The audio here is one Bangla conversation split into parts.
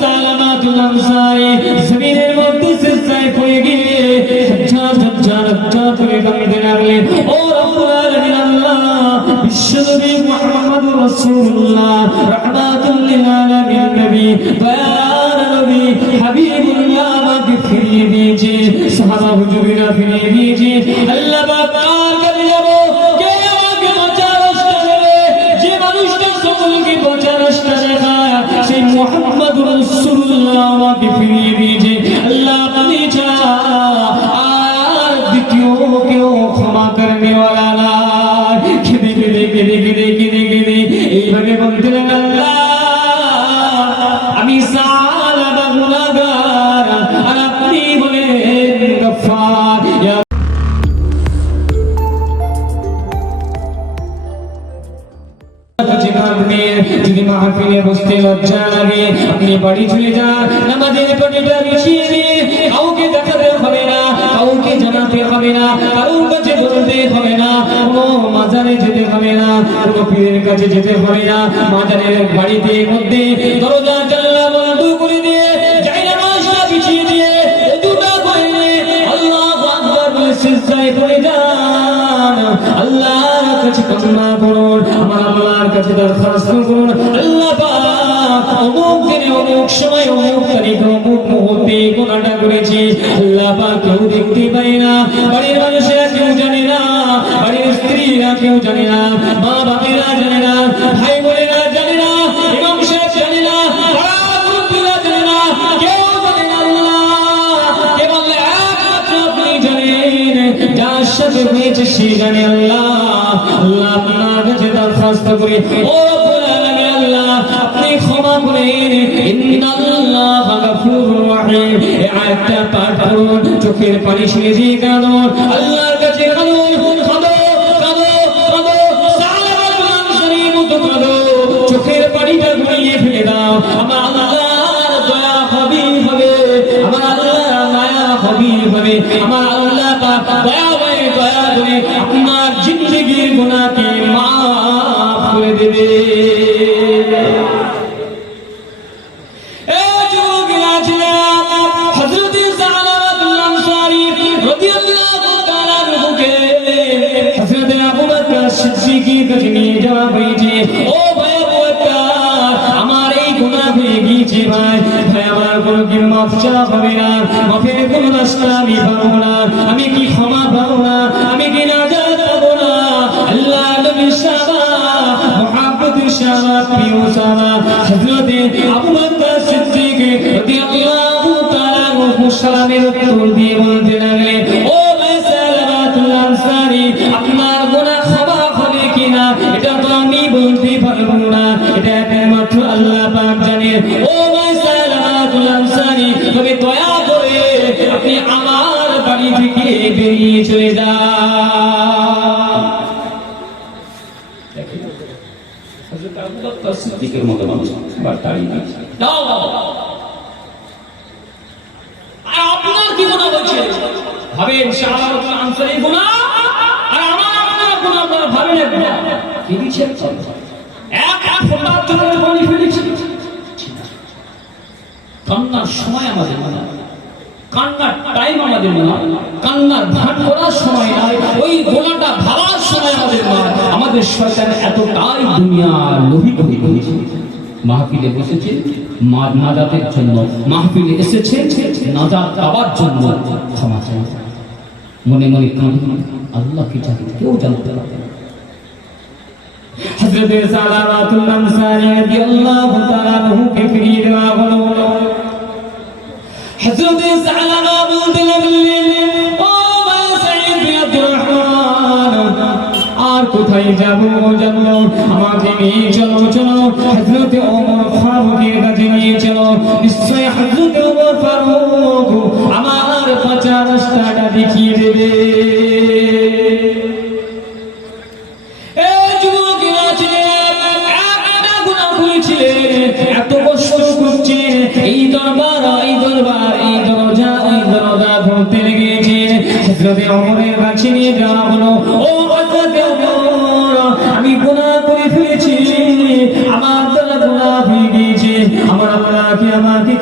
সালামাতুল আনসারী জমিনের মধ্যে সিজদায় পড়ে গিয়ে ঝরঝর করে কাঁদতে লাগলেন। ও রব্বুল আলামিন, আল্লাহ বিশ্বনবী মুহাম্মদুর রাসূলুল্লাহ রাহমাতুল লিল আলামিন নবী দয়ার নবী হাবিবুল্লাহ আমাকে ফিরিয়ে দিয়েছে, সাহাবা হুজুরেরা ফিরিয়ে দিয়েছে। আল্লাহ পাক কার কাছে যাব? কে আমাকে বাঁচার রাস্তা দেবে? যে মানুষটা সকলকে বাঁচার রাস্তা দেখায় সেই মুহাম্মদুর রাসূলুল্লাহ আমাকে ফিরিয়ে দিয়েছে। আল্লাহ আপনি ছাড়া আর দ্বিতীয় কেউ ক্ষমা করনে ওয়ালা নাই। কেঁদে কেঁদে কেঁদে কেঁদে কেঁদে কেঁদে এইভাবে বলতে লাগলেন, আল্লাহ আমি সালাবা গুনাহগার আর আপনি বলেন গফফার। যদি মাহফিলে বসতে লজ্জা লাগে আপনি বাড়ি চলে যান, নামাজের পাটিটা বিছিয়ে দিয়ে কাউকে দেখাতে হবে না, কাউকে জানাতে হবে না, কারোর কাছে বলতে হবে না, কোনো মাজারে যেতে হবে না, কোনো পীরের কাছে যেতে হবে না। মাজারের বাড়িতে মধ্যে দরজা জানালা বন্ধ করে দিয়ে জায়নামাজটা বিছিয়ে দিয়ে ওযুটা করে আল্লাহু আকবার বলে সিজদায় পড়ে যান। আল্লাহর কাছে কান্না করুন, আমার আল্লাহর কাছে দরখাস্ত করুন, আল্লাহ পাক অমুক দিনে অমুক সময় অমুক তারিখে অমুক মুহূর্তে গুনাহটা করেছি, আল্লাহ পাক কেউ দেখতে পায় না, বাড়ির মানুষেরা কেউ জানে না, বাড়ির স্ত্রীরা কেউ জানে না, মা বাবারা জানে না, ভাই বোনেরা জানে না, ইমাম সাহেব জানে না, মুরব্বিরা জানে না, কেউ জানে না। আল্লাহ কেবল একমাত্র আপনি জানেন, যার সাথে হয়েছে সে জানে। আল্লাহ আল্লাহ আপনার কাছে দরখাস্ত করি, ও রব্বুল আলামিন, আল্লাহ আপনি ক্ষমা করেন। ইন্নাল্লাহা গফুরুর রহিম। এই আয়াতটা পাঠ করুন, চোখের পানি ছেড়ে দিয়ে কাঁদুন, আল্লাহর কাছে কাঁদুন, কাঁদো কাঁদো কাঁদো, সালামাতুল আনসারী মতো কাঁদো, চোখের পানিটা ঘুরিয়ে ফেলে দাও। আমার আল্লাহর দয়া হাবিব হবে, আমার আল্লাহ মায়া হাবিব হবে, আমার আল্লাহ পাক দয়া করে দয়া করে আপনার জিন্দেগির গুনাহকে মাফ করে দেবে। আমার এই গুনাহ হয়ে গিয়েছে ভাই, ভাই আমার কোনোদিন মাফ চাওয়া হবে না, মাফের কোনো রাস্তা আমি পাবো না, আমি কি ক্ষমা পাবো না, আমি কি নাজাত পাবো না। আল্লাহ নবী সাহাবা মুহাম্মদুর সাহাবা প্রিয় সাহাবা হযরতে আবু বকর সিদ্দিক রাদিয়াল্লাহু তাআলা আনহু সালামের উত্তর দিয়ে বলতে লাগলেন, ও সালামাতুল আনসারী, আপনার গুনাহ ক্ষমা হবে কিনা এটা তো আমি বলতে পারবো না, এটা একমাত্র আল্লাহ পাক জানেন। ও সালামাতুল আনসারী, তবে দয়া করে আপনি আমার বাড়ি থেকে বেরিয়ে চলে যান। হযরত আবু বকর সিদ্দিকের মতো মানুষ বার্তাই না। আপনার কি গুনাহ হচ্ছে ভাবেন, সালামাতুল আনসারী গুনাহ আর আমার গুনাহ আপনারা ভাবেন না, কি দিচ্ছে এক ফোঁটা চোখের পানি ফেলেছি। কান্নার সময় আমাদের না, কান্নার টাইম আমাদের না, কান্নার ভাট করার সময় নয়, ওই গোলাটা ভাবার সময় আমাদের না। আমাদের শয়তান এতটাই দুনিয়া লোভী হয়ে গেছে। মাহফিলে বসেছে নাজাতের জন্য, মাহফিলে এসেছে নাজাত পাওয়ার জন্য, ক্ষমা চাই মনে মনে কাঁদুন, আল্লাহ কি জানে, কেউ জানতে পারে না। হযরত সালামাতুল আনসারী রাদিয়াল্লাহু তাআলা আনহুকে ফিরিয়ে দেওয়া হলো। হযরত সালামা বলতে লাগলেন, ও সাঈদ বিন আব্দুর রহমান, আর কোথায় যাব যাব, আমাকে নিয়ে চলো চলো, হযরত ওমর ফারুকের কাছে নিয়ে চলো, নিশ্চয় হযরত ওমর ফারুক আমার পাঁচা রাস্তাটা দেখিয়ে দেবে। এত কষ্ট করছে, এই দরবার এই দরবার, এই দরজা এই দরজা ঘুরতে লেগেছে। হযরতে ওমরের কাছে নিয়ে যাওয়া হলো, ও হযরতে ওমর, আমি গুনাহ করে ফেলেছি, আমার দ্বারা গুনাহ হয়ে গিয়েছে, আমার আল্লাহকে আমাকে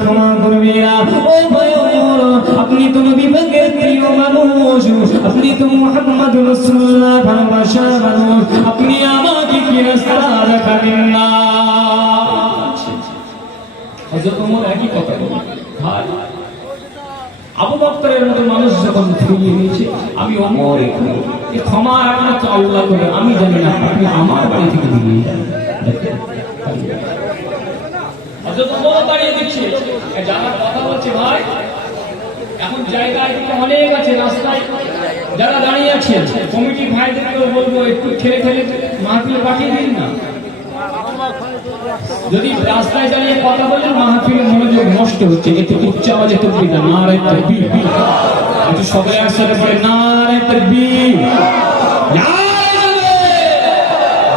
রাসূলুল্লাহ ভালোবাসার মানুষ, আপনি আমাকে কি রাস্তা দেখাবেন না? হযরত ওমর একই কথা বলেন, ভাই আবু বকরের মতো মানুষ যখন ফিরিয়ে দিয়েছে, আমি ওমর এই ক্ষমা একমাত্র আল্লাহ করে, আমি জানি না, আপনি আমার বাড়ি থেকে দিয়ে যান। হযরত ওমর দাঁড়িয়ে দিচ্ছে, যারা কথা বলছে ভাই, এখন জায়গায় অনেক আছে রাস্তায়, যারা দাঁড়িয়ে আছে কমিটি ভাইদেরকে বলবো একটু ঠেলে ঠেলে মাহফিলে পাঠিয়ে দিন না। যদি রাস্তায় দাঁড়িয়ে কথা বলেন মাহফিলের মনোযোগ নষ্ট হচ্ছে, একটু উচ্চ আওয়াজে তকবীর দেন, নারায়ে তাকবীর, একটু সবাই একসাথে পড়ে নারায়ে তাকবীর,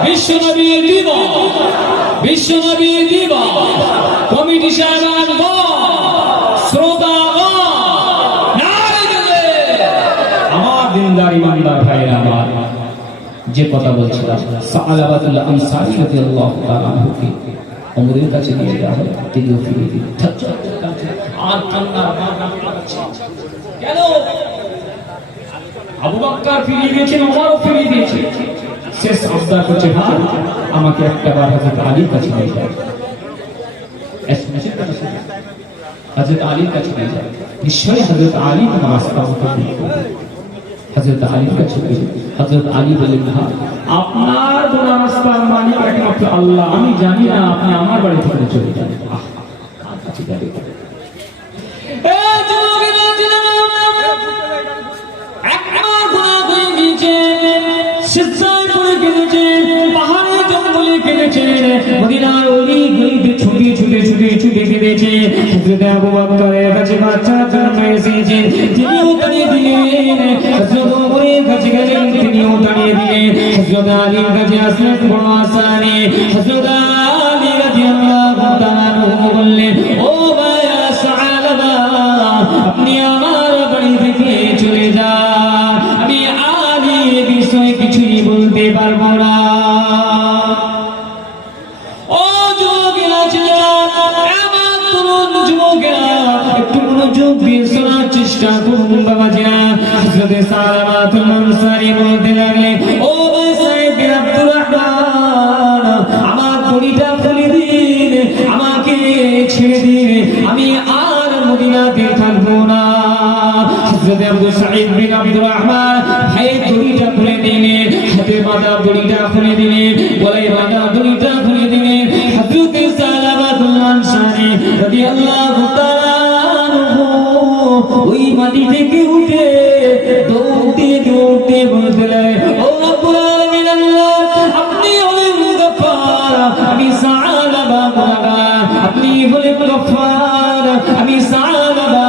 বিশ্বনবীর দিবস, বিশ্বনবীর দিবস, কমিটি সাহেবানগণ, শ্রোতাগণ, নারায়ে তাকবীর। আমার দিনদার ইমানদার ভাইরা আমার, যে কথা বলছিলাম, সাআলাবাতুল আনসারী রাদিয়াল্লাহু তাআলা আনহুকে ওমরের কাছে নিয়ে যাওয়া হয়, তিনিও ফিরিয়ে দিলেন। আর কান্নার কেন? আবু বকর ফিরিয়ে দিয়েছেন, ওমরও ফিরিয়ে দিয়েছে। শেষ আবদার করছে, ভাই আমাকে একটা বার হযরত আলীর কাছে নিয়ে যাও, হযরত আলীর কাছে নিয়ে যাও, নিশ্চয়ই হযরত আলী তোমার রাস্তা মতো হযরত আলীর কাছে গেলেন। হযরত আলী বললেন, ভাই আপনার গুনাহ রাস্তার মালিক একমাত্র আল্লাহ, আমি জানি না, আপনি আমার বাড়ি থেকে চলে যান। কাছে যাবে একবার গুনাহ হয়ে গিয়েছে, সিজদায় পড়ে গেছে, পাহাড়ে জঙ্গলে গেছে, মদিনার ওলি গলিতে ছুটে ছুটে ছুটে ছুটে গেছে। হযরত আবু বকরের কাছে বাচ্চা জন্ম এসেছে, তিনিও দাঁড়িয়ে দিলেন। হযরত ওমরের কাছে গেলেন, তিনিও দাঁড়িয়ে দিলেন। হযরত আলীর কাছে আসলেন, বড় আসানে হযরত আলী রাদিয়াল্লাহু তাআলা বললেন, ও ভাইয়া সাআলাবা, আপনি আমার বাড়ি থেকে চলে যান, আমি আলীর বিষয়ে কিছুই বলতে পারবো না। ও যুবকেরা, আমার তরুণ যুবকেরা, একটু মনোযোগ দিয়ে শোনার চেষ্টা করুন বাবাজিরা। হযরত সালামাতুল আনসারী বলতে লাগলেন, ও ভাই সাহেব আব্দুর রহমান, আমার দড়িটা খুলে দিন, আমাকে ছেড়ে দিন, আমি আর মদিনাতে থাকবো না। হযরত আবু সাঈদ বিন আব্দুর রহমান ভাই দড়িটা খুলে দিলেন, হাতে বাঁধা দড়িটা খুলে দিলেন, গলায় বাঁধা দড়িটা খুলে দিলেন। হযরত সালামাতুল আনসারী রাদিয়াল্লাহু তাআলা আনহু ওই মাটি থেকে উঠে দৌড়তে দৌড়তে বলতে লাগলেন, ও রব্বুল আলামিন আল্লাহ, আপনি হলেন গফফার, আমি সাআলাবা গুনাহগার, আপনি হলেন গফফার, আমি সাআলাবা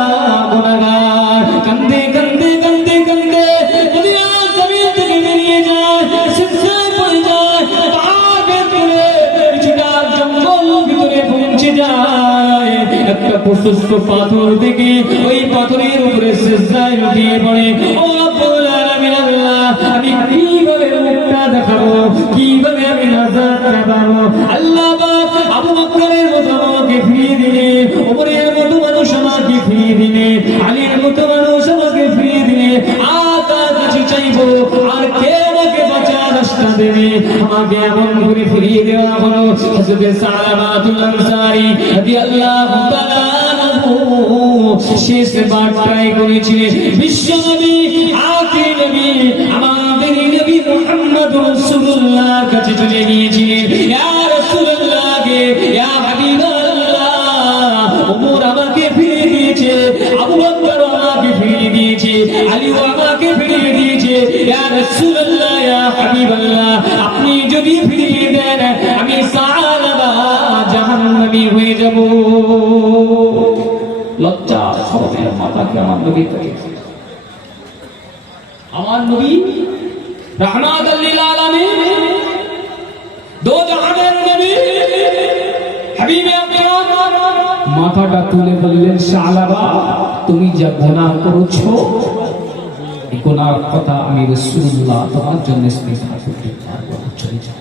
গুনাহগার। কান্দে কান্দে কান্দে কান্দে মদিনার জমিন থেকে বেরিয়ে যায়, সিজদায় পড়ে যায়, পাহাড়ের কোলে কিছুটা জঙ্গল ভিতরে পৌঁছে যায়। একটা প্রশস্ত পাথর থেকে ওই পাথরের উপরে সিজদায় লুটিয়ে পড়ে, ও রব্বুল আলামিন আল্লাহ, আমি কিভাবে মুখটা দেখাবো, কিভাবে আমি নাজাত পাবো? আল্লাহ পাক আবু বকরের মতো আমাকে ফিরিয়ে দিলে, ওমরের মতো মানুষ আমাকে ফিরিয়ে দিলে, আলীর মতো মানুষ আমাকে ফিরিয়ে দিলে, আর কার কাছে চাইবো? আর কে আমাকে বাঁচার রাস্তা দেবে? আমাকে এমন করে ফিরিয়ে দেওয়া হলো। হযরত সালামাতুল আনসারী রাদিয়াল্লাহু তাআলা আনহু শেষবার ট্রাই করেছিলেন বিশ্বনবী, আখির নবী, আমাদের নবী মুহাম্মদুর রাসূলুল্লাহর কাছে চলে গিয়েছিলেন। ইয়া রাসূলুল্লাহ গে, ইয়া হাবিবাল্লাহ, ওমর আমাকে ফিরিয়ে দিয়েছে, আবু বকর আমাকে ফিরিয়ে দিয়েছে, আলীও আমাকে ফিরিয়ে দিয়েছে। ইয়া রাসূলুল্লাহ, ইয়া হাবিবাল্লাহ, আপনি যদি ফিরিয়ে দেন, আমি সাআলাবা জাহান্নামী হয়ে যাব। লজ্জা শরমের মাথাকে আমার নবী করেছে। আমার নবী রাহমাতুল লিল আলামিন, দো জাহানের নবী, হাবিবে আকরাম, মাথাটা তুলে বললেন, সাআলাবা, তুমি যা গুনাহ করেছো, এই গুনাহর কথা আমি রাসূলুল্লাহ তোমার জন্য ইস্তেগফার করতে পারবো না, চলে যাও।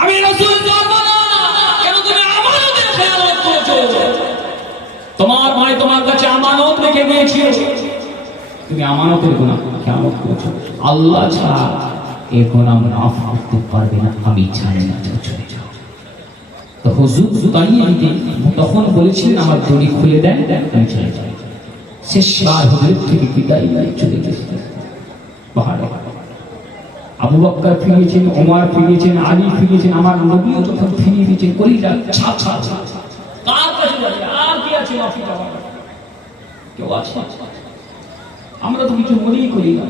আমি রাসূল যাব না, কেন তুমি আমানতের খেয়ানত করেছো, তোমার ভাই তোমার কাছে আমানত রেখে দিয়েছি, তুমি আমানতের গুনাহ কিয়ামত করেছো, আল্লাহ ছাড়া এই গুনাহ মাফ করতে পারবে না, আমি জানি না, চলে যাও। তো হুজুর তাইয়িদি তখন বলেছিলেন আমার দড়ি খুলে দেন, আমি চলে যাই। শেষবার হুজুর থেকে বিদায় নিয়ে চলে গেছে পাহাড়ে। আবু বকর ফিরেছেন, ওমর ফিরেছেন, আলী ফিরেছেন, আমার নবীও যখন ফিরে দিয়েছেন কলিজা ছাপ ছাপ ছাপ। কার কাছে যাবে? আর কি আছে মাফি চাওয়ার? কেউ আছে? আমরা তো কিছু মনেই করি না,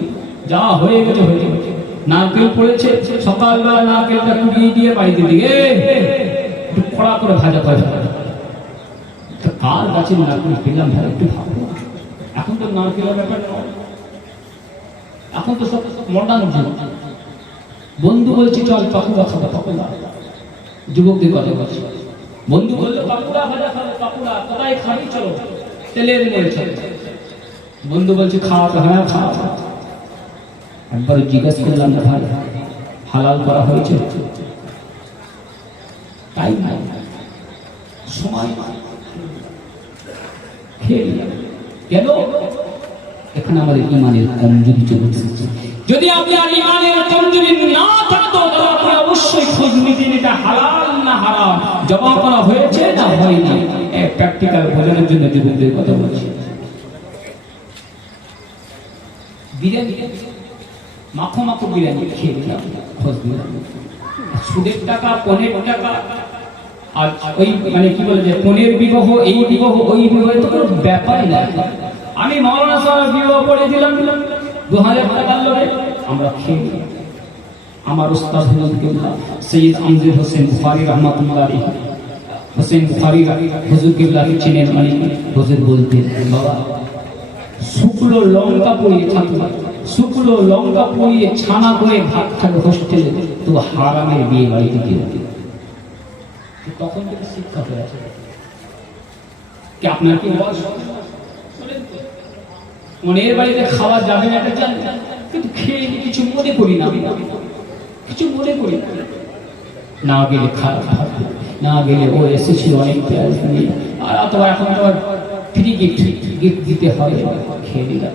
যা হয়ে গেছে হয়ে গেছে। নারকেল পড়েছে, সকালবেলা নারকেলটা কুড়িয়ে দিয়ে বাড়িতে দিয়ে একটু কড়া করে ভাজা ভাজা। কার গাছে নারকেল পেলাম ভাই একটু ভাবো। এখন তো নারকেলের ব্যাপার নয়, এখন তো সব মডার্ন যুগ। বন্ধু বলছে চল পাকুড়া খাবো, পাকুড়া। যুবকদের কথা বলছে, বন্ধু বললো পাকুড়া ভাজা খাবো, পাকুড়া কোথায় খাবি, চলো তেলের মোড়ে চলো। বন্ধু বলছে খাওয়া তো হ্যাঁ খাওয়া। একবার জিজ্ঞাসা করলাম ভাই হালাল করা হয়েছে? তাই না, সময় খেয়ে কেন? এখানে আমাদের ইমানের কমজোরি চলছে। যদি আপনার ইমানের কমজোরি না থাকতো তাহলে আপনি অবশ্যই খোঁজ নিতেন এটা হালাল না হারাম, জমা করা হয়েছে না হয়নি। প্র্যাকটিক্যাল বোঝানোর জন্য যুবকদের কথা বলছি। বিরিয়ানি মাখো মাখো বিরিয়ানি খেয়ে দিলাম, খোঁজ দিলাম, সুদের টাকা, পনের টাকা, আর ওই মানে কি বলে যে পনের বিবাহ, এই বিবাহ, ওই বিবাহ, তো কোনো ব্যাপারই না। আমি মাওলানা সাহেব বিবাহ করে দিলাম 2000 টাকার লোকে, আমরা খেয়ে দিলাম। আমার উস্তাদ হুজুর সৈয়দ আমজদ হোসেন বুখারী রহমাতুল্লাহ আলাইহি, হোসেন বুখারী হুজুর কিবলাকে চিনেন মানে হুজুর বলতেন বাবা শুকনো লঙ্কা পুড়িয়ে থাকবে, শুকনো লঙ্কা পুড়িয়ে ছানা করে ভাত খাবে হোস্টেলে, তো হারামের বিয়ে বাড়িতে গিয়ে তখন থেকে শিক্ষা হয়ে আছে। কি আপনার কি বয়স? মনের বাড়িতে খাওয়া যাবে না এটা জানি, কিন্তু খেয়ে কিছু মনে করি না, কিছু মনে করি না। না গেলে খারাপ হবে, না গেলে ও এসেছিল অনেক পেঁয়াজ নিয়ে, আর অথবা এখন তো ফ্রি গিফট দিতে হবে, খেয়ে নিলাম।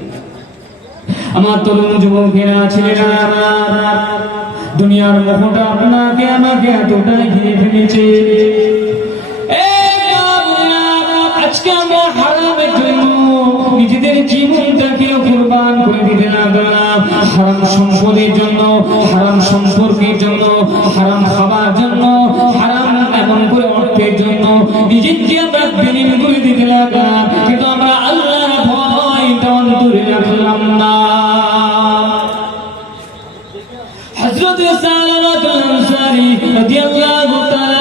আমার তরুণ যুবকেরা, ছেলেরা, দুনিয়ার মোহটা আপনাকে আমাকে এতটাই ঘিরে ফেলেছে। আজকে আমরা হারামের জন্য নিজেদের জীবনটাকে কুরবান করে দিতে লাগলাম, হারাম সম্পদের জন্য, হারাম সম্পর্কের জন্য, হারাম খাবার জন্য, হারাম এমন করে অর্থের জন্য নিজেকে আমরা বিলীন করে দিতে লাগলাম, কিন্তু আমরা আল্লাহর ভয়টা অন্তরে রাখলাম না। হযরত সালামাতুল আনসারী রাদিয়াল্লাহু তাআলা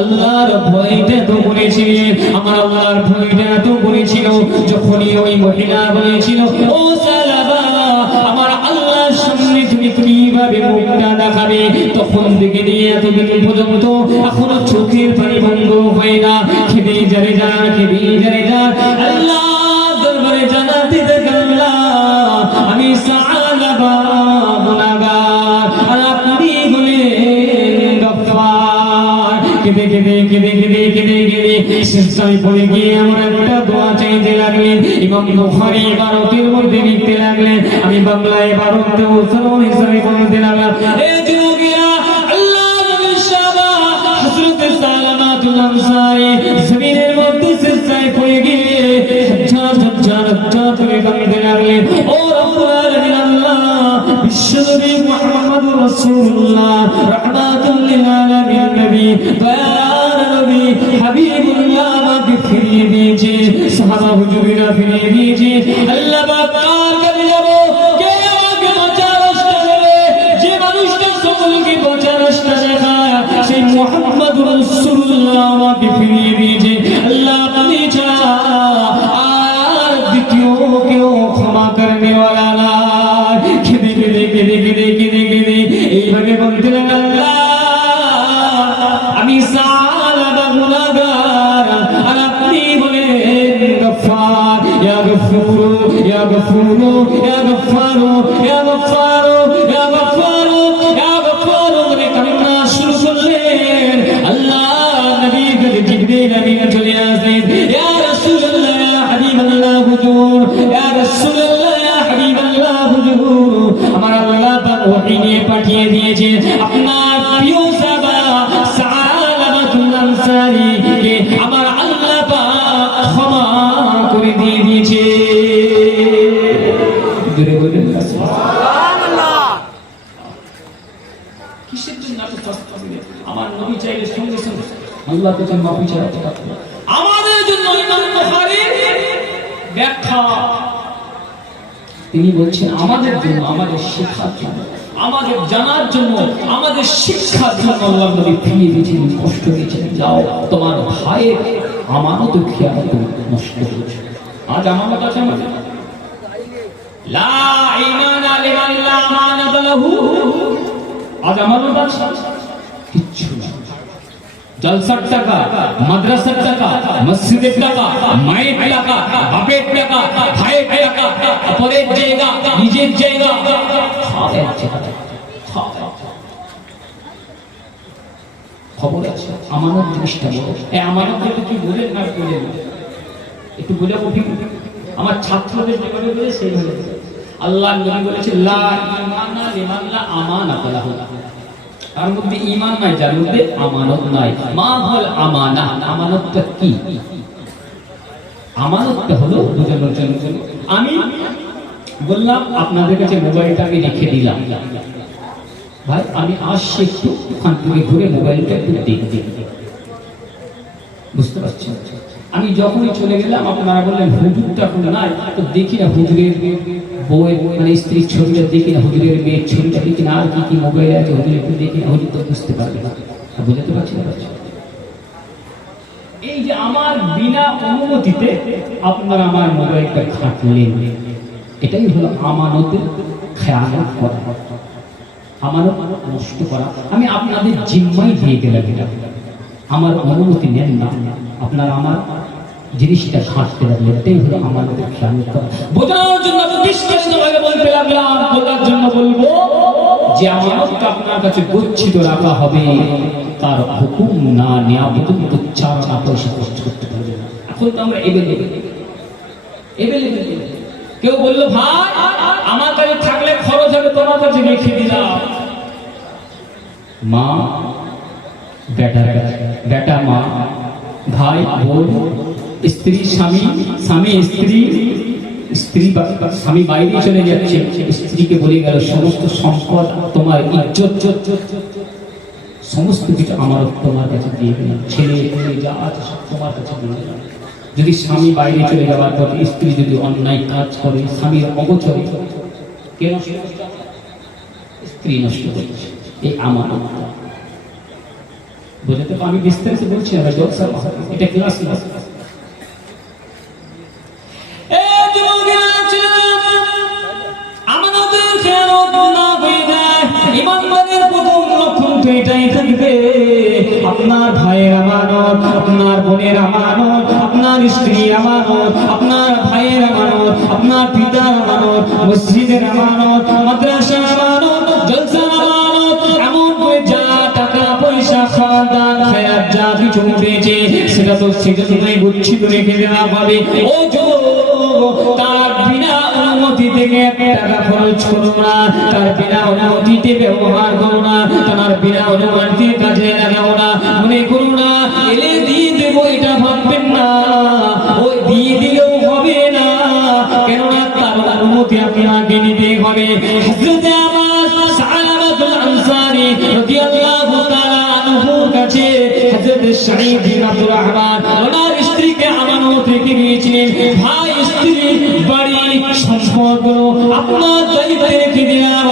আল্লাহর ভয়টা তো করেছিলেন, আমার আল্লাহর ভয়টা তো করেছিল। যখনই ওই মহিলা বলেছিল ও সালামা আমার আল্লাহর সামনে তুমি কিভাবে মুখটা দেখাবে, তখন থেকে নিয়ে এতদিন পর্যন্ত এখনো চোখের পানি বন্ধ হয় না। খেদে যারে যা, খেদে যারে যা আল্লাহ দরবারে জানাতে থাকলাম আমি সালামা গুনাহগার, আর আপনি হলেন গফফার। কেঁদে কেঁদে কেঁদে কেঁদে কেঁদে কেঁদে সিজদায় পড়ে গিয়ে আমার একটা দোয়া চাইতে লাগলেন। ইমাম বুখারী ইবারতের মধ্যে লিখতে লাগলেন, আমি বাংলায় ইবারতটা উচ্চারণ হিসেবে বলতে লাগলাম, এ যুবকেরা আল্লাহ নবী সাহাবা হযরত সালামাতুল আনসারী জমিনের মধ্যে সিজদায় পড়ে গিয়ে ঝরঝর করে কাঁদতে লাগলেন, ও রব্বুল আলামিন আল্লাহ বিশ্বনবী মুহাম্মদুর রাসূলুল্লাহ রাহমাতুল লিল আলামিন নবী দয়ার নবী হাবিবুল্লাহ আমাকে ফিরিয়ে দিয়েছে, সাহাবা হুজুরেরা ফিরিয়ে দিয়েছে। আল্লাহ পাক কার কাছে যাব, কে আমাকে বাঁচার রাস্তা দেবে? যে মানুষটা সকলকে বাঁচার রাস্তা দেখায় সেই মুহাম্মদুর রাসূলুল্লাহ আমাকে ফিরিয়ে দিয়েছে। আল্লাহ আপনি ছাড়া আর দ্বিতীয় কেউ ক্ষমা করনে ওয়ালা না। কেঁদে কেঁদে কেঁদে কেঁদে কেঁদে কেঁদে এইভাবে বলতে লাগলাম, আমি সালামা গুনাহগার, আর আপনি বলেন গফফার। ইয়া গফুরু ইয়া গফুরু ইয়া গফফারু ইয়া গফফারু ইয়া গফফারু ইয়া গফফারু বলে কান্না শুরু করলেন। আল্লাহ নবীর কাছে জিবরিল আমিন চলে আসেন, ইয়া রাসূলুল্লাহ ইয়া হাবিবাল্লাহ হুজুর ইয়া রাসূল ওহী নিয়ে পাঠিয়ে দিয়েছে আপনার প্রিয় সাহাবা সালামাতুল আনসারী কে আমার আল্লাহ পাক ক্ষমা করে দিয়ে দিয়েছে। জোরে বলেন সুবহানাল্লাহ। কিসের জন্য এত কষ্ট হবে? আমার নবী চাইলে সঙ্গে সঙ্গে আল্লাহ তো মাফি চাইতে পারতেন। আমাদের জন্য ইমাম বুখারীর ব্যাখ্যা তিনি বলছেন আমাদের জন্য, আমাদের শিক্ষার জন্য, আমাদের জানার জন্য, আমাদের শিক্ষার জন্য আল্লাহ নবী ফিরিয়ে দিয়েছেন, কষ্ট দিয়েছেন। যাও তোমার ভাইয়ের আমানত খেয়াল করে নষ্ট করেছে। আজ আমানত আছে আমাদের, লা ঈমানা লিমান লা আমানাতা লাহু। আজ আমানত আছে কিচ্ছু না। জলসার টাকা, মাদ্রাসার টাকা, মসজিদের টাকা, মায়ের টাকা, বাপের টাকা, ভাইয়ের টাকা, পরের জায়গা, নিজের জায়গা, খবর আছে। আমানত জিনিসটা বড়। এই আমানত কি বলেন না বলেন, একটু বলে উঠি। আমার ছাত্রদের যেভাবে বলে সেইভাবে আল্লাহ নবী বলেছে লা ঈমানা লিমান লা আমানাতা লাহু। তার মধ্যে ঈমান নাই, যার মধ্যে আমানত নাই। মা হল আমানা। আমানতটা কি? আমানতটা হলো বোঝানোর জন্য আমি বললাম আপনাদের কাছে মোবাইলটা আমি রেখে দিলাম, ভাই আমি আসছি একটু ওখান থেকে ঘুরে মোবাইলটা একটু দেখতে, বুঝতে পারছেন? আমি যখনই চলে গেলাম আপনারা বললেন হুজুরটা কোনো নাই, তো দেখি না হুজুরের বউয়ের মানে স্ত্রীর ছবিটা দেখি না, হুজুরের মেয়ের ছবিটা দেখি না, আর কি কি মোবাইলে আছে হুজুর একটু দেখি না, হুজুর তো বুঝতে পারবে না। বুঝতে পারছি না? এই যে আমার বিনা অনুমতিতে আপনারা আমার মোবাইলটা ঘাঁটলেন, এটাই হলো আমানতের খেয়ানত করা, আমানত নষ্ট করা। আমি আপনাদের জিম্মায় দিয়ে গেলাম, আমার অনুমতি নেন না, আপনারা আমার জিনিসটা ঘাঁটতে লাগলেন, এটাই হলো আমানতের খেয়ানত করা। বোঝানোর জন্য বিস্তারিতভাবে বলতে লাগলাম, বলার জন্য বলবো যে আমানতটা আপনার কাছে গচ্ছিত রাখা হবে, তার হুকুম না নেওয়া পর্যন্ত 4 আনা পয়সা খরচ করতে পারবে না। এখন তো আমরা এবেলেবেল। কেউ বললো ভাই আমার কাছে থাকলে খরচ হবে, তোমার কাছে রেখে দিলাম। মা বেটা মা, ভাই বোন, স্ত্রী স্বামী, স্বামী স্ত্রী, স্বামী বাইরে চলে যাচ্ছে, স্ত্রীকে বলে গেল সমস্ত সম্পদ তোমার, ইজ্জত সমস্ত কিছু আমার তোমার কাছে দিয়ে দিলাম, ছেলে যা আছে সব তোমার কাছে দিয়ে দিলাম। যদি স্বামী বাইরে চলে যাওয়ার পর স্ত্রী যদি অন্যায় কাজ করে, স্বামীর অগোচরে, কেন স্ত্রী নষ্ট করছে, এই আমানত। বুঝতে তো আমি বিস্তারিত বলছি না, এটা ক্লাস না। এটাই থাকবে আপনার ভাইয়ের আমানত, আপনার বোনের আমানত, আপনার স্ত্রীর আমানত, আপনার ভাইয়ের আমানত, আপনার পিতার আমানত, মসজিদের আমানত, মাদ্রাসার আমানত, জলসার আমানত, এমন করে যা টাকা পয়সা খাওয়া-দাওয়া খায়াত যা কিছু উঠেছে সেটা তো সেজন্যই গচ্ছিত রেখে দেওয়া হবে। ও যুবক, তার বিনা অনুমতি থেকে 1 টাকা খরচ করো না, তার বিনা অনুমতিতে ব্যবহার করো না, তার বিনা অনুমতির কাজে লাগাও না। মনে করো না এলে দিয়ে দেবো, এটা ভাববেন না, ওই দিয়ে দিলেও হবে না, কেননা তার অনুমতি আপনাকে নিতে হবে। হযরত আব্বাস সালামাতুল আনসারী রাদিয়াল্লাহু তাআলা আনহুর কাছে হযরত সাঈদ বিন আব্দুর রহমান ওনার স্ত্রীকে আমানত রেখে গিয়েছিলেন। ভাই স্ত্রী বাড়ি সম্পদগুলো আপনার দায়িত্বে রেখে দিলাম,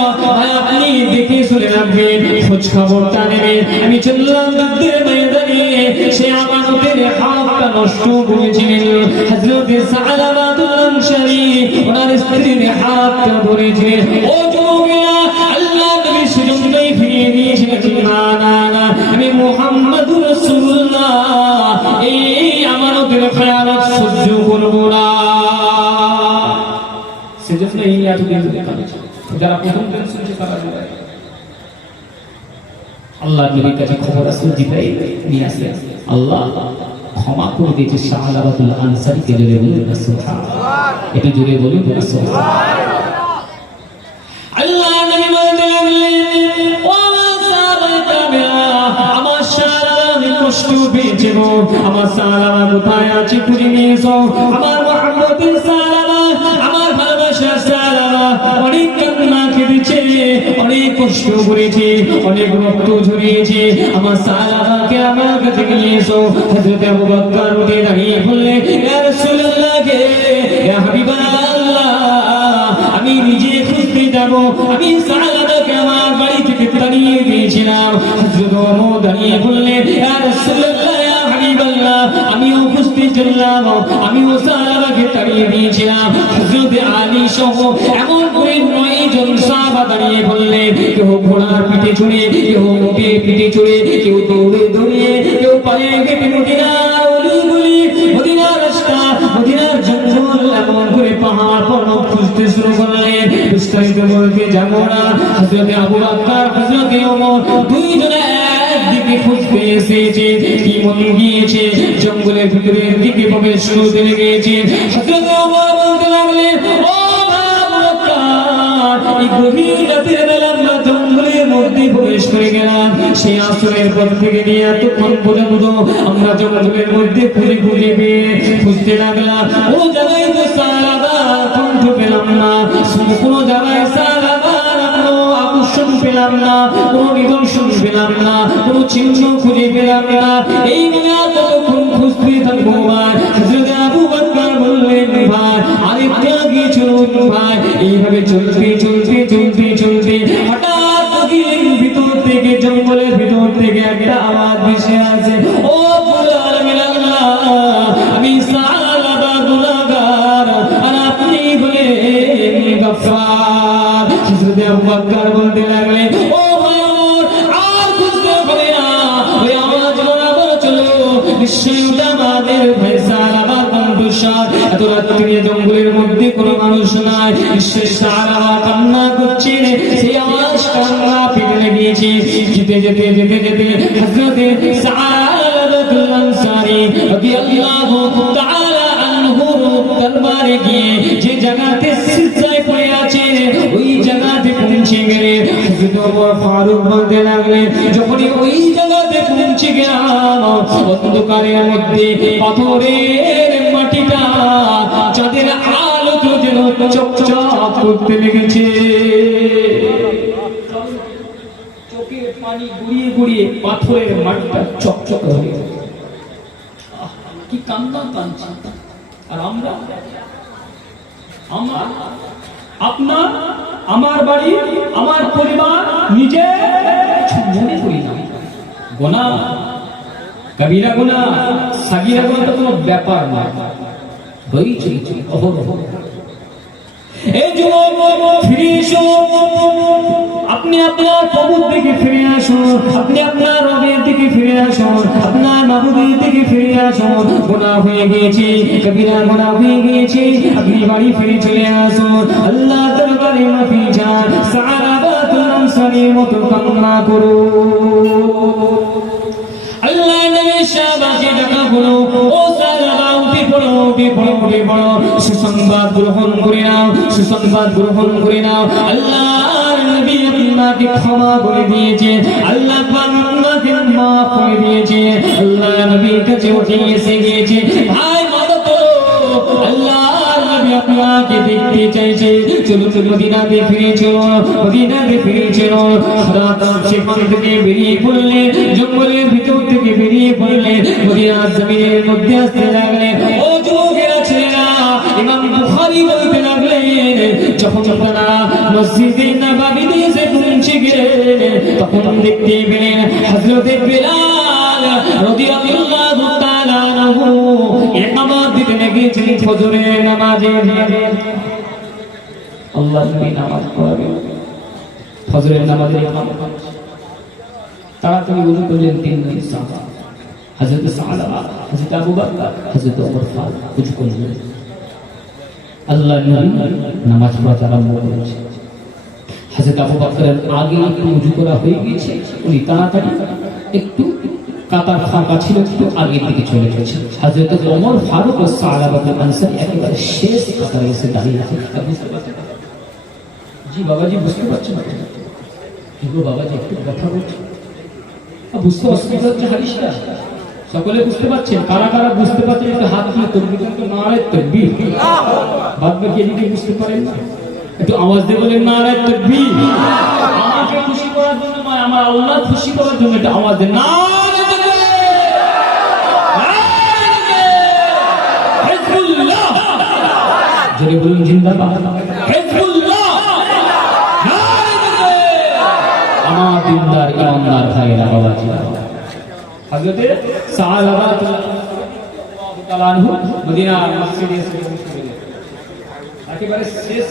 আপনি দেখে শুনে রাখবেন, খোঁজ খবরটা নেবেন। আমি চললাম যুদ্ধের ময়দানে, সে আমানতের হকটা নষ্ট করেছিলেন। হযরত সালামাতুল আনসারী ওনার স্ত্রীর হাতটা ধরেছিলেন। ও যুবকেরা, আল্লাহ নবী সেজন্যই ফিরিয়ে দিয়েছিলেন, না না না, আমি মুহাম্মাদুর রাসূলুল্লাহ এই আমানতের খেয়ানত সহ্য করব না। সেজন্য এই এতদিন যারা প্রথম দিন শুনছে তারা আল্লাহ নবীর কাছে খবর আসলে জিব্রাইল নিয়ে আসে, আল্লাহ ক্ষমা করে দিয়েছে সালামাতুল আনসারীকে। জোরে বলুন সুবহানাল্লাহ, এটা জোরে বলুন সুবহানাল্লাহ। আল্লাহ নবী বলেন পেয়েছে গো, আমার সালামা কোথায় আছে খুঁজে নিয়ে এসো। আমার মুহাম্মদের সালামা, আমার ভালোবাসার সালামা অনেক কান্না কেঁদেছে, অনেক কষ্ট করেছে, অনেক রক্ত ঝরিয়েছে। আমার সালামাকে আমার কাছে নিয়ে এসো। হযরত আবু বকর উঠে দাঁড়িয়ে বললেন, ইয়া রাসূলুল্লাহ কে, ইয়া হাবিবাল্লাহ, আমি নিজে খুঁজতে যাব। আমি সালামাকে আমার বাড়ি থেকে তাড়িয়ে দিয়েছিলাম। হযরত ওমর দাঁড়িয়ে বললেন, ইয়া রাসূলুল্লাহ, ইয়া হাবিবাল্লাহ, আমিও খুঁজতে চললাম, আমিও সালামাকে তাড়িয়ে দিয়েছিলাম। হযরত আলী সহ এমন করে 9 জন সাহাবা দাঁড়িয়ে বললেন, কেউ ঘোড়ার পিঠে চড়ে, কেউ উটের পিঠে চড়ে, কেউ দৌড়ে দৌড়িয়ে, কেউ পায়ে হেঁটে মদিনার অলিগলি, মদিনার রাস্তা, মদিনার জঙ্গল, এমন করে পাহাড় পর্বত খুঁজতে শুরু করলেন। বিস্তারিত বলতে যাব না। হযরত আবু বকর, হযরত ওমর দুইজনে একদিকে খুঁজতে এসেছে। কি মন গিয়েছে, জঙ্গলের ভিতরের দিকে প্রবেশ করতে লেগেছে। হযরত ওমর বলতে লাগলেন, ও আবু বকর, এই গভীর রাতের বেলা আমরা জঙ্গলের মধ্যে প্রবেশ করে গেলাম। সেই আসরের পর থেকে নিয়ে এতক্ষণ পর্যন্ত আমরা জঙ্গলের মধ্যে খুঁজে খুঁজে পেয়ে খুঁজতে লাগলাম। ও জায়গায় তো সালাবা কণ্ঠ পেলাম না, কোনো জায়গায় সালাবার আকর্ষণ পেলাম না, কোনো নিদর্শন পেলাম না, কোনো চিহ্ন খুঁজে পেলাম না। এই নিয়ে কতক্ষণ খুঁজতে থাকবো ভাই। হযরত আবু বকর বললেন, ভাই আরেকটা কি চলুন ভাই। এইভাবে চলতে চলতে চলতে চলতে হঠাৎ দেখলেন ভিতর থেকে, জঙ্গলের ভিতর থেকে একটা আওয়াজ ভেসে আসে, ও আল্লাহ, আমি সালাবা গুনাহগার আর আপনি হলেন গফফার। হযরত আবু বকর বলতে লাগলেন, ও ভাই ওমর, আর খুঁজতে হবে না, ওই আওয়াজ বরাবর চলো, নিশ্চয়ই ওটা আমাদের ভাই সালাবার কণ্ঠস্বর। এত রাত্রে জঙ্গলের মধ্যে কোনো মানুষ নাই, নিশ্চয়ই সালাবা কান্না করছে, সেই আওয়াজটা আমরা পেতে লেগেছি। যেতে যেতে যেতে যেতে হযরত সালাবাতুল আনসারী রাদিয়াল্লাহু তাআলা আনহু দরবারে গিয়ে যে জায়গাতে সিজদায় পড়ে আছে, ওই জায়গাতে পৌঁছে গেলে হযরত ওমর ফারুক বলতে লাগলেন, যখনই ওই জায়গাতে পৌঁছে গেলাম, অন্ধকারের মধ্যে পাথরের মাটিটা চাঁদের আলোতে যেন চকচক করতে লেগেছে। চোখের পানি গুড়িয়ে গুড়িয়ে পাথরের মাটিটা চকচক হয়ে গেছে। কি কান্না কাঁদছে। আর আমরা আপনার, আমার বাড়ি, আমার পরিবার, নিজে মনে করি না। গোনা, কবিরা গোনা, সাগীরা গোনা তো কোনো ব্যাপার না, হয়েছে অহরহ। এই যুবক ফিরে এসো, আপনি আপনার প্রভুর দিকে ফিরে আসুন, আপনি আপনার রবের দিকে ফিরে আসুন, আপনার মাবুদের দিকে ফিরে আসুন। গুনাহ হয়ে গিয়েছে, কবিরা গুনাহ হয়ে গিয়েছে, আপনি বাড়ি ফিরে চলে আসুন। আল্লাহ দরবারে মাফি চান, সাহাবাতুল আনসারীর মতো কান্না করুন। আল্লাহ নবী সাহাবাকে ডাকা হলো, ও সাহাবা উঠে পড়ো, উঠে পড়ো, উঠে পড়ো, সুসংবাদ গ্রহণ করে নাও, সুসংবাদ গ্রহণ করে নাও। আল্লাহর নবী আপনাকে ক্ষমা করে দিয়েছে, আল্লাহ পাক আপনাকে মাফ করে দিয়েছে। আল্লাহ নবীর কাছে উঠে এসে গিয়েছে, ভাই মদত আল্লাহর নবী আপনাকে দেখতে চাইছে, চলো চলো মদিনাতে ফিরে চলো, মদিনাতে ফিরে চলো। রাত সেখান থেকে বেরিয়ে পড়লে, জঙ্গলের ভিতর থেকে বেরিয়ে পড়লে, মদিনার জমিনের মধ্যে আসতে লাগলেন। ও যুবকেরা, ছেলেরা, ইমাম বুখারী বলতে লাগলেন, যখন আপনারা মসজিদে নববীতে এসে পৌঁছে গেলেন, তখন দেখতে পেলেন হযরত বিলাল রাদিয়াল্লাহু তাআলা আনহু ইকামত দিতে লেগেছেন ফজরের নামাজে। আল্লাহ নবী নামাজ পড়াবেন, ফজরের নামাজে ইকামত। তাড়াতাড়ি ওযু করলেন 3 জন সাহাবা, হযরত সালাবা, হযরত আবু বকর, হযরত ওমর ফারুক ওযু করলেন। আল্লাহ নবী নামাজ পড়া আরম্ভ করেছে। হযরত আবু বকরের আগে একটু ওযু করা হয়ে গিয়েছে, উনি তাড়াতাড়ি একটু কাতার ফাঁকা ছিল, একটু আগের দিকে চলে গেছে। হযরত ওমর ফারুক ও সাহাবাতুল আনসার একেবারে শেষ কাতারে এসে দাঁড়িয়ে আছে। বুঝতে পারছেন? জি বাবাজি, বুঝতে পারছেন? কি গো বাবাজি, একটু কথা বলছি, বুঝতে অসুবিধা হচ্ছে হাদিসটা? সকলে বুঝতে পারছেন? কারা কারা বুঝতে পারছেন একটু হাত তুলে তাকবীর তো নারে তাকবীর। বাদ বাকি এদিকে বুঝতে পারেন না, একটু আওয়াজ দিয়ে বলেন নারে তাকবীর। আমাকে খুশি করার জন্য নয়, আমার আল্লাহ খুশি করার জন্য একটু আওয়াজ দেন নারে তাকবীর। হিজবুল্লাহ জোরে বলুন জিন্দাবাদ। হিজবুল্লাহ নারে তাকবীর। আমার দিনদার ইমানদার ভাইয়েরা বাবাজি, হযরতে সাহাবা রাদিয়াল্লাহু তাআলা আনহু মদিনা মসজিদে একেবারে শেষ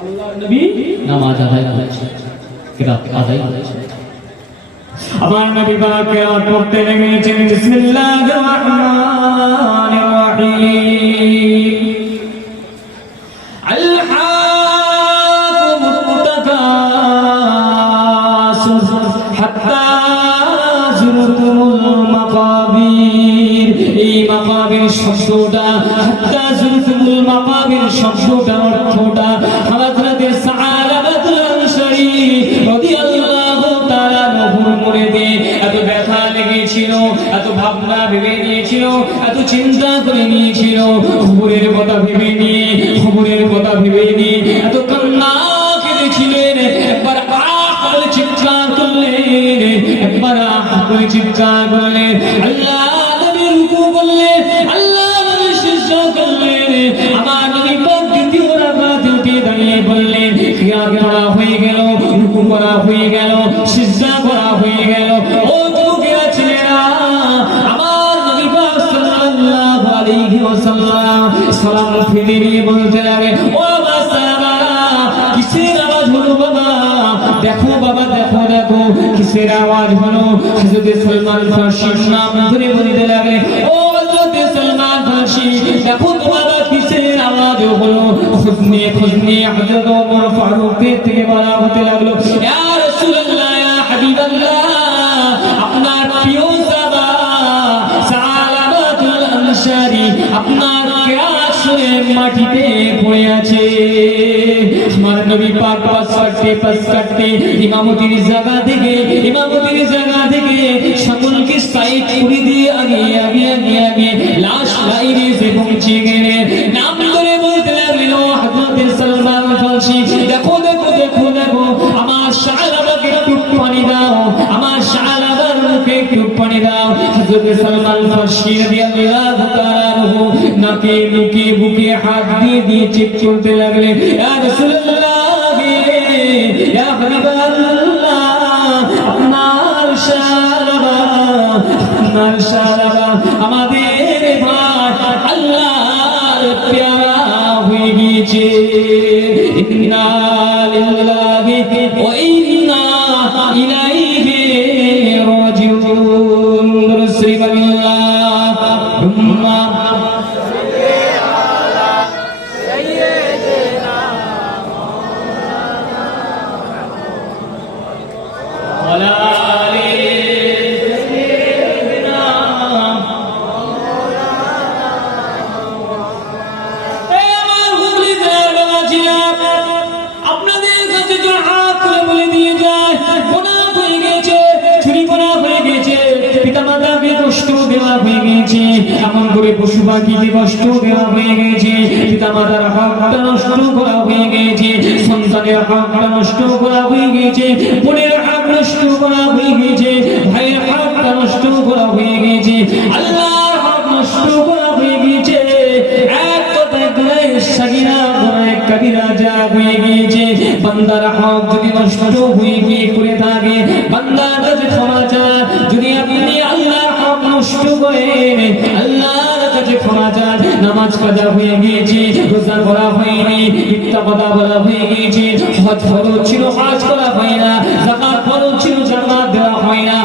আল্লাহর নবী নামাজ আদায় করেছেন, কিরাত আদায় করেছেন। আমার নবী পাক কিরাত পড়তে লেগেছেন, বিসমিল্লাহির রহমানির রহিম। আল-হাকুমুত তাকাসুর হাত্তা যুরতুমুল মাকাবির। এই মাকাবির শব্দটা, হাত্তা যুরতুমুল মাকাবির শব্দটা অর্থটা হযরত সাহাবাতুল আনসারী রাদিয়াল্লাহু তাআলা নহুর মুরিদে এত ব্যথা লেগেছিল, এত ভাবনা ভেবে নিয়েছিল, এত চিন্তা করে নিয়েছিল, খবরের কথা ভেবে নিয়ে, খবরের কথা ভেবে নিয়ে এত কান্না কেঁদেছিলেন। একবার বলে চিৎকার করলেন, একবার বলে চিৎকার করলেন, আল্লাহ নবী রুকু করলেন, আল্লাহ নবী সিজদা করলেন। আমার নবী পাক দ্বিতীয় রাকাতে উঠে দাঁড়িয়ে বললেন, কিয়াম করা হয়ে গেল, রুকু করা হয়ে গেল, সিজদা করা হয়ে গেল। ও যুবকেরা ছেলেরা, আমার নবী পাক সাল্লাল্লাহু আলাইহি ওয়াসাল্লাম সালাম ফিরে নিয়ে বলতে লাগে, ও বাবা কিসের আওয়াজ হলো বাবা? দেখো বাবা, দেখো দেখো কিসের আওয়াজ হলো? হযরত সালমান ফারসির নাম ধরে বলতে লাগে, ও হযরত সালমান ফারসি দেখো তো বাবা কিসের আওয়াজ হলো? খোঁজ নিয়ে হযরত ওমর ফারুকের থেকে বলা হতে লাগলো, ইয়া রাসূলুল্লাহ, ইয়া হাবিবাল্লাহ, আপনার প্রিয় সাহাবা সাহাবাতুল আনসারী আপনার কিরাত শুনে মাটিতে পড়ে আছে। আমার নবী পাক পাস কাটতে ইমামতির জায়গা থেকে সকলকে সাইড করে দিয়ে আগে লাশ লাইনে এসে পৌঁছে গেলেন। নাম ধরে বলতে লাগলেন, হযরত সালমান ফারসি দেখো দেখো দেখো দেখো, আমার শাহরাবাকে একটু পানি দাও, আমার শাহরাবার মুখে একটু পানি দাও। হযরত সালমান ফারসি রাদিয়াল্লাহু তাআলা আনহু নাকে মুখে বুকে হাত দিয়ে চেক করতে লাগলেন, ইয়া রাসূলুল্লাহ, ইয়া হাবিবাল্লাহ, আপনার শাহরাবা আমাদের ভাই আল্লাহর প্যারা হয়ে গিয়েছে। ইন্না লিল্লাহি ওয়া ইন্না ইলাইহি রাজিউন। রাসূলুল্লাহ এমন করে পশু পাখিকে কষ্ট দেওয়া হয়ে গেছে, পিতা মাতার হকটা নষ্ট করা হয়ে গেছে, সন্তানের হকটা নষ্ট করা হয়ে গেছে, বোনের হক নষ্ট করা হয়ে গেছে, ভাইয়ের হকটা নষ্ট করা হয়ে গেছে, আল্লাহর হক নষ্ট করা হয়ে গেছে। এক কথায় গুনাহে সাগীরা গুনাহে কাবীরা যা হয়ে গিয়েছে। বান্দার হক যদি নষ্ট হয়ে গিয়ে করে থাকে, বান্দার কাছে ক্ষমা চান। যদি আপনি আল্লাহর হক নষ্ট করেন, আল্লাহর কাছে ক্ষমা চান। নামাজ কাজা হয়ে গিয়েছে, রোজা করা হয়নি, মিথ্যা কথা বলা হয়ে গিয়েছে, হজ ফরজ ছিল হজ করা হয় না, যাকাত ফরজ ছিল যাকাত দেওয়া হয় না,